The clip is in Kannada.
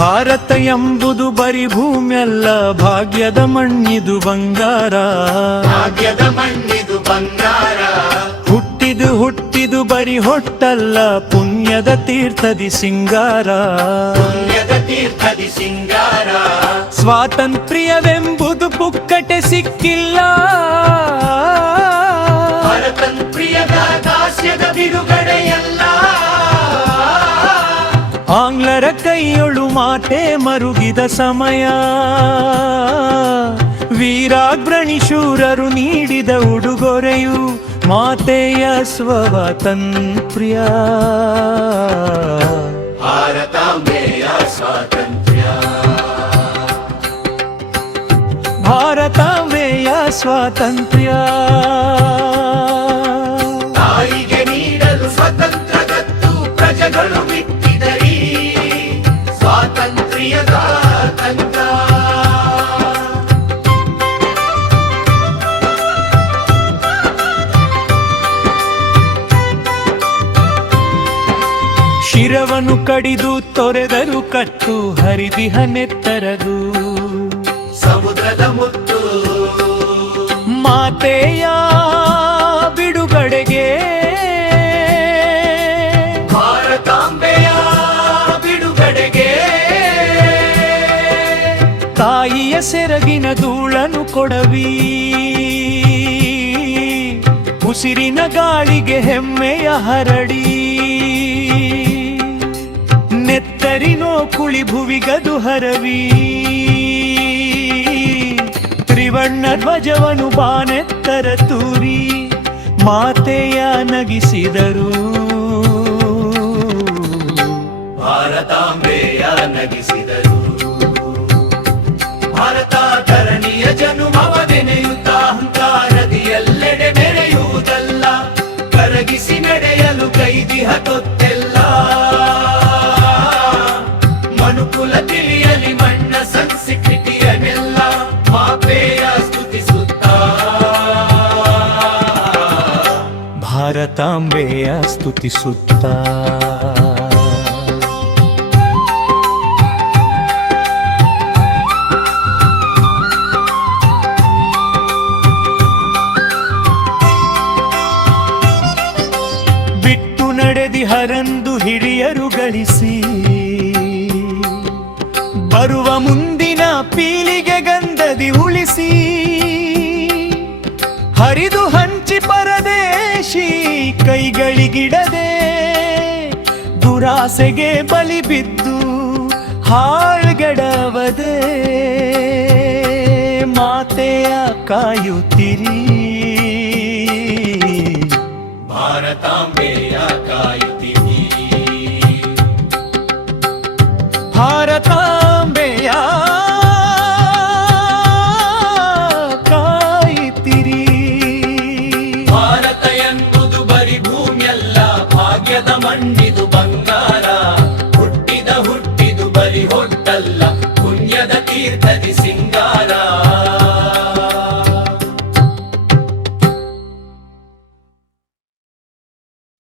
ಭಾರತ ಎಂಬುದು ಬರಿ ಭೂಮಿಯಲ್ಲ, ಭಾಗ್ಯದ ಮಣ್ಣಿದು ಬಂಗಾರ. ಭಾಗ್ಯದ ಮಣ್ಣಿದು ಬಂಗಾರ. ಹುಟ್ಟಿದು ಬರಿ ಹೊಟ್ಟಲ್ಲ, ಪುಣ್ಯದ ತೀರ್ಥದಿ ಸಿಂಗಾರ. ಪುಣ್ಯದ ತೀರ್ಥದಿ ಸಿಂಗಾರ. ಸ್ವಾತಂತ್ರ್ಯವೆಂಬುದು ಪುಕ್ಕಟೆ ಸಿಕ್ಕಿಲ್ಲ, ಪರತಂತ್ರ್ಯದ ದಾಸ್ಯದ ಬಿಡುಗಡೆಯಲ್ಲ. ಆಂಗ್ಲರ ಕೈಯೊಳು ಮಾತೆ ಮರುಗಿದ ಸಮಯ, ವೀರಾಗ್ರಣಿ ಶೂರರು ನೀಡಿದ ಉಡುಗೊರೆಯು ಮಾತೆಯ ಸ್ವಾತಂತ್ರ್ಯ. ಭಾರತಾಂಬೆಯ ಸ್ವಾತಂತ್ರ್ಯ. ಭಾರತಾಂಬೆಯ ಸ್ವಾತಂತ್ರ್ಯ. ತಾಯಿಗೆ ನೀಡಲು ಸ್ವತಂತ್ರದತ್ತು ಪ್ರಜೆಗಳು ಬಿಟ್ಟಿದರಿ ಸ್ವಾತಂತ್ರ್ಯದ ತಂತ್ರ. ಶಿರವನ್ನು ಕಡಿದು ತೊರೆದರು ಕಟ್ಟು, ಹರಿದಿಹ ನೆತ್ತರದು ಸಮುದ್ರದ ಮುತ್ತು. ಮಾತೆಯ ಬಿಡುಗಡೆಗೆ, ಭಾರತಾಂಬೆಯ ಬಿಡುಗಡೆಗೆ, ತಾಯಿಯ ಸೆರಗಿನ ಧೂಳನ್ನು ಕೊಡವಿ, ಉಸಿರಿನ ಗಾಳಿಗೆ ಹೆಮ್ಮೆಯ ಹರಡಿ. ನೆತ್ತರಿನೋ ಕುಳಿ ಭುವಿಗದು ಹರವಿ, ತ್ರಿವರ್ಣ ಧ್ವಜವನು ಬಾನೆತ್ತರ ತೂರಿ ಮಾತೆಯ ನಗಿಸಿದರು. ಭಾರತಾಂಬೆಯ ನಗಿಸಿದರು. ಭಾರತ ಧರಣಿಯ ಜನುಮವ ನೆನೆಯುತ್ತ ಅಹಂಕಾರದಿ ಎಲ್ಲೆಡೆ ಮೆರೆಯುವುದಲ್ಲ, ಕರಗಿಸಿ ನಡೆಯಲು ಕೈದಿಹ ತೊತ್ತೆಲ್ಲ. ಮನುಕುಲ ತಿಳಿಯಲಿ ಮಣ್ಣ ಸಂಸ್ಕೃತಿಯನ್ನೆಲ್ಲ, ಮಾತೆಯ ಸ್ತುತಿಸುತ್ತ. ಭಾರತಾಂಬೆಯ ಸ್ತುತಿಸುತ್ತ. ಬಿಟ್ಟು ನಡೆದಿಹರೆಂದು ಹಿರಿಯರು ಗಳಿಸಿ, ಬರುವ ಮುಂದಿನ ಪೀಳಿಗೆ ಗಂಧದಿ ಉಳಿಸಿ. ಹರಿದು ಹಂಚಿ ಪರದೇಶಿ ಕೈಗಳಿಗಿಡದೆ, ದುರಾಸೆಗೆ ಬಲಿ ಬಿದ್ದು ಹಾಳ್ಗೆಡವದೆ. ಮಾತೆಯ ಕಾಯುತ್ತಿರಿ, ಭಾರತಾಂಬೆಯ ಕಾಯುತ್ತೀವಿ. ಭಾರತಾಂಬೆಯ ಕಾಯುತ್ತಿರಿ. ಭಾರತ ಎಂಬುದು ಬರಿ ಭೂಮಿಯಲ್ಲ, ಭಾಗ್ಯದ ಮಣ್ಣಿದು ಬಂಗಾರ.